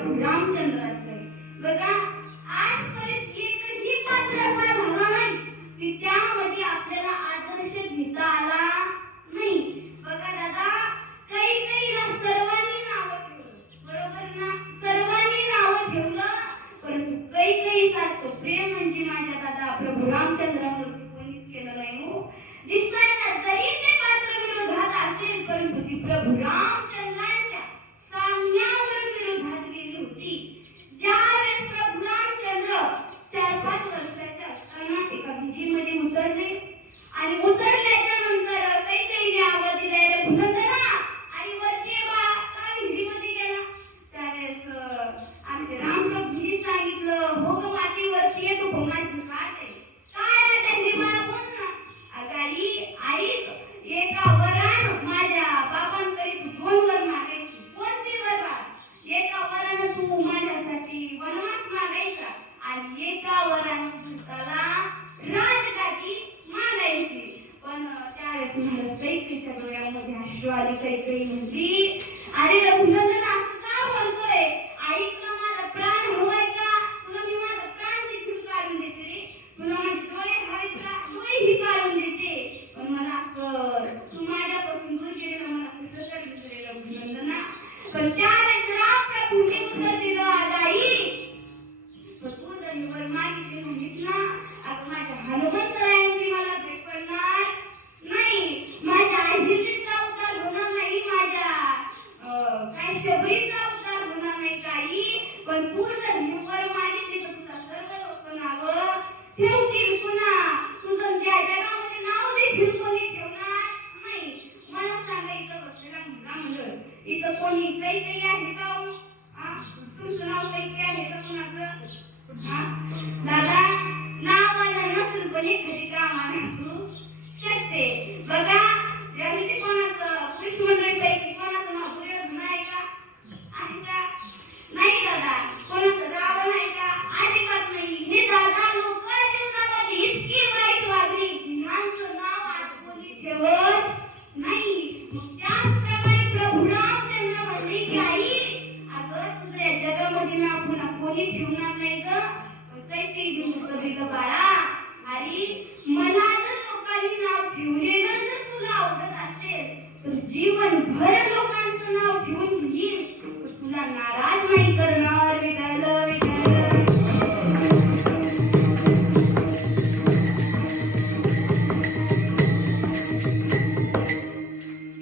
प्रभू रामचंद्राचं आहे. बघा आजपर्यंत एकही पात्र असा झाला नाही की त्यामध्ये आपल्याला आदर्श घेता आला नाही. बघा दादा काही काही ना सर्वांनी नाव ठेवलं, बरोबर ना, सर्वांनी नाव ठेवलं, परंतु काही सारखं प्रेम म्हणजे माझ्या दादा प्रभू रामचंद्रावरती कोणीच केलं नाही. हो दिसताना जरी ते पात्र विरोधात असेल परंतु ती प्रभू रामचंद्रांच्या सांगण्यावर विरोधात गेली होती. ज्यावेळेस प्रभू रामचंद्र 4-5 वर्षाचे असताना एका विहिरीमध्ये उतरले आणि उतरल्याच्या नंतर काही आवाज दिला, रघुनंदना आई वरती बाळा का विहिरीमध्ये गेला. त्यावेळेस आमचे रामप्रभूंनी सांगितलं, हो ग मातीवरती येतो हो माझी काट आहे. काय त्यांनी मला बोल ना. अगाई ऐक, एका वरान माझ्या बाबांकडे तू 2 वर मागायची. कोणती वर बा? एका वरानं तू माझ्यासाठी वनवास मागायचा आणि एका वरानं भरताला राजगादी मागायची. पण त्यावेळेस मला कैकेयीच्या डोळ्यामध्ये अश्रू आले. कैकेयी म्हणली, अरे रघुनंदन असं का बोलतोय? ऐक ना, माझा प्राण हवाय का? तुला मी माझा प्राण देखील काढून देते रे. तुला माझे डोळे हवेत का? डोळेही काढून देते. पण मला असं तू माझ्यापासून दूर गेलेलं मला कसं करायचं रे रघुनंदना. पण त्यावेळेस रामप्रभूंनी उत्तर दिलं, अगाई तू जर वर मागितली म्हणलीस ना, आता माझ्या हनुमंतरायांची मला भेट पडणार नाही, माझ्या आईचा अवतार होणार नाही, माझ्या काय शबरीचा अवतार होणार नाही काही. पण तू जर वर मागितली तर तुझा सर्व लोक नाव ठेवतील. पुन्हा तुझं ज्या जगामध्ये नाव देखील कोणी ठेवणार नाही. मला सांगायचं बसलेला मुलगा मंडळ इथं कोणी काही आहे का? तुमचं नाव काही आहे का कुणाचं? दादा नावाला नसून पण एखादी कामाने असू शकते. बघा ज्यावेळी कोणाचं पुरुष मंडळीपैकी कोणाचं नाव पुरेल नाही का? आहे का? नाही दादा. कोणाचं नाव नाही का? अजिबात नाही. हे दादा लोक जीवनामध्ये इतकी वाईट वागली ह्यांचं नाव आज कोणी ठेवत नाही. त्याचप्रमाणे प्रभू रामचंद्र म्हणले की आई अगं तुझ्या जगामध्ये नाव पुन्हा कोणी ठेवणार नाही ग. कैकेयी देऊन दिलं बाळा. अरे मला जर लोकांनी नाव ठेवलेलं जर तुला आवडत असेल तर जीवनभर लोकांचं नाव ठेवून घेईल, तुला नाराज नाही करणार. विठाल विठाल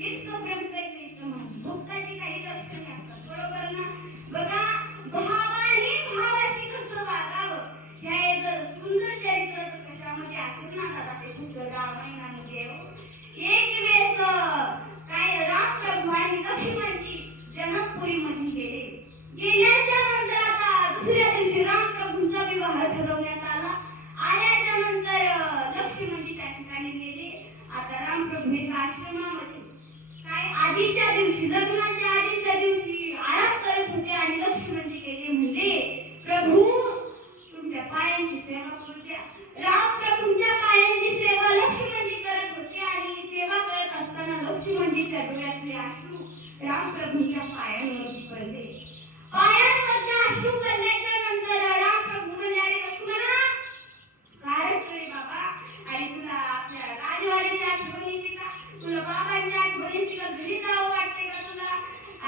इतकं प्रेम कैकेयीचं म्हणून भक्ताची काही लक्षणे असतात, बरोबर ना. बघा भावाने भावाशी कसं वागावं ह्या जर सुंदर चरित्र कशामध्ये असेल ना दादा ते पुढच्या रामायणामध्ये. एक वेळेस काय रामप्रभू आणि लक्ष्मणजी जनकपुरीमध्ये गेले. गेल्याच्या नंतर आता दुसऱ्या दिवशी रामप्रभूंचा विवाह ठरवण्यात आला. आल्याच्या नंतर लक्ष्मणजी त्या ठिकाणी गेले. आता रामप्रभू एका आश्रमामध्ये काय आधीच्या दिवशी लग्नाच्या आधीच्या दिवशी आराम करत होते आणि लक्ष्मणजी गेले म्हणले, प्रभू तुमच्या पायांची सेवा करू द्या. रामप्रभूंच्या पायांची सेवा लक्ष्मणजी करत होते आणि सेवा करत असताना लक्ष्मणजीच्या डोळ्यातले अश्रू रामप्रभूंच्या पायांवरती पडले. पायांवरचे अश्रू पडल्याच्या नंतर रामप्रभू म्हणाले, अरे लक्ष्मणा काय रे बाबा, आणि तुला आपल्या राजवाड्याची आठवण येते का? तुला बाबांच्या आठवण येते का? घरी जावं वाटते का तुला?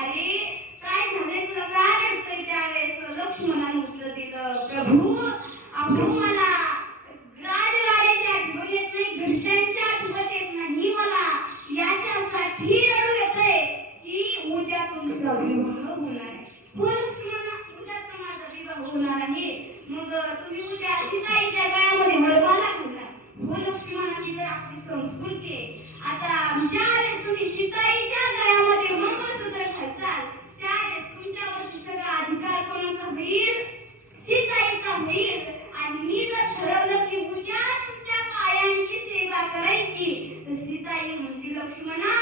अरे काय झालंय तुला? काय रडतोय? त्यावेळेस लक्ष्मणाने उत्तर दिलं, प्रभू आपण मला राजवाड्याची आठवण येत नाही, घरच्यांची आठवण येत नाही. मला याच्यासाठी रडू येतंय की उद्या तुमचा विवाह होणार आहे. हो लक्ष्मणा, उद्याचा माझा विवाह होणार आहे. मग तुम्ही उद्या सीताईच्या गळ्यामध्ये वरमाला घालणार. हो लक्ष्मणाची जर आपली संस्कृती आहे. आता ज्यावेळेस तुम्ही सीताईच्या गळ्यामध्ये मंगळसूत्र घालचाल त्यावेळेस तुमच्यावरती सगळा अधिकार कोणाचा होईल? सीताईचा होईल. आणि मी जर ठरवलं की उद्या तुमच्या पायांची सेवा करायची तर सीताई म्हणते, लक्ष्मणा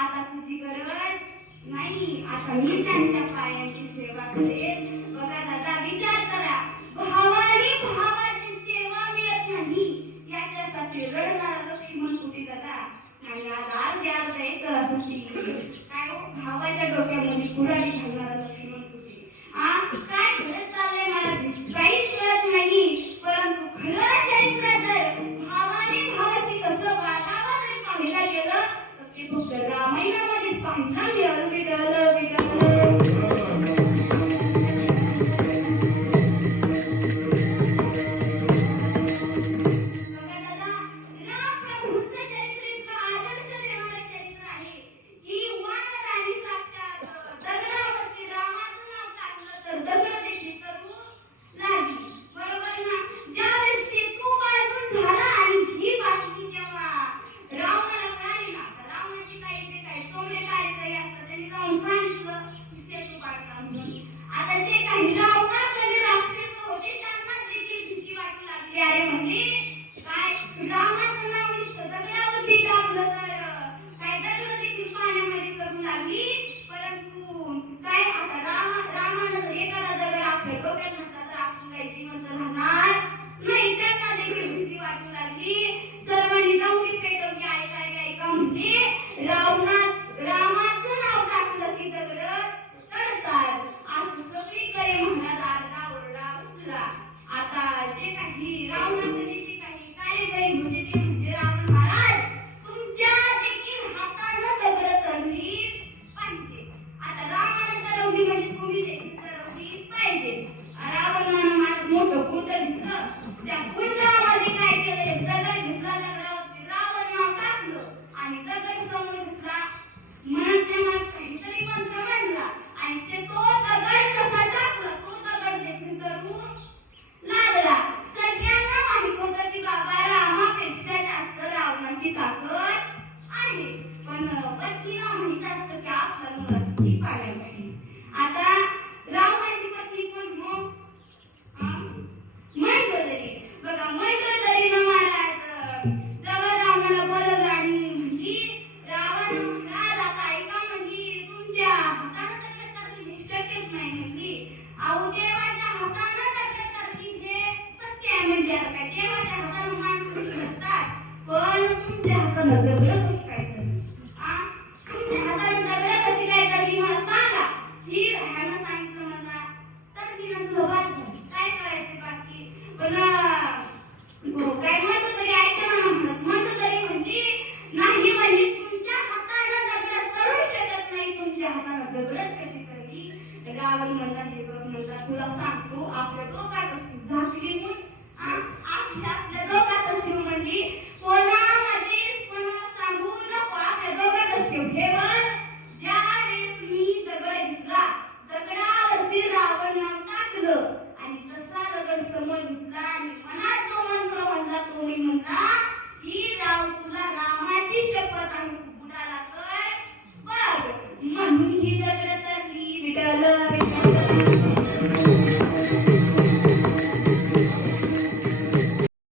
आता तुझी गरज नाही, आता मी त्यांच्या पायांची सेवा करेन. बघा दादा विचार करा, भावाने भावाची सेवा मिळत नाही याच्यासाठी रडणारा लक्ष्मण कुठे दादा. आणि आज एक काय भावाच्या डोक्यामध्ये कुऱ्हाडी घालणारा लक्ष्मण कुठे. काही जिवंत राहणार नाही. त्यांना देखील भीती वाटू लागली. सर्वांनी दौडी पेटवली. ऐका म्हणजे रामाचं नाव टाकलं की दगड तडतात. असं सगळीकडे महाराज आरडाओरडा उठला. आता जे काही रावणाकडे जे काही कार्यकरी म्हणजे ते म्हणजे रावण महाराज तुमच्या देखील हातानं दगड तळली पाहिजे. आता रामानं ठरवली म्हणजे तुम्ही देखील ठरवली पाहिजे. रावणानं माझं मोठं कुंड घेतलं. त्या कुंडामध्ये काय केलं, दगड घेतला, दगडावरती रावण नाव टाकलं आणि दगड समोर घेतला. म्हणून तेव्हा काहीतरी मंत्र म्हणला आणि ते तो दगड कसा टाकला तो दगड देखील तरून लागला. सगळ्यांना माहित होतं की बाबा रामापेक्षा जास्त रावणाची ताकद आहे. पण पत्नीला माहित असतं की आपल्याला मुलाची पाळायला पाहिजे. आता रावणाची पत्नी कोण मग मंडोदरी. बघा मंडोदरीनं महाराज जवळ रावणाला बोलवलं आणि म्हणली रावण महाराज आता ऐका म्हणली तुमच्या हातानं दगड तरली हे शक्यच नाही म्हणली. अहो देवाच्या हातानं दगड तरली हे सत्य आहे म्हणजे आता काय देवाच्या हातानं माणसं करतात पण तुमच्या हातानं दगड कशी काय तरली तुमच्या हातानं दगड कशी काय तरली मला सांगा. ही ह्यानं सांगितलं मला तर तिनं तुला वाटलं काय करायचं बाकी. पण काय म्हणतो तरी ऐका ना म्हणतो तरी म्हणजे नाही म्हणजे तुमच्या हातानं दगड करू शकत नाही. तुमच्या हातानं दगडच कशी करली. रावण म्हणला हे बघ म्हणला तुला सांगतो आपल्या डोक्यात असतो झाकली आपल्या डोक्यात असतो म्हणजे कोणामध्ये कोणाला सांगू नको आपल्या डोक्यात असतो. हे बघ ज्या वेळेस मी दगड घेतला दगडावरती रावण नाव टाकलं आणि तसा दगड समोर घेतला आणि मनात जो मंत्र म्हणला तो मी म्हणला की राव तुला रामाची शपथ आहे बुडाला कर बघ म्हणून ही दगड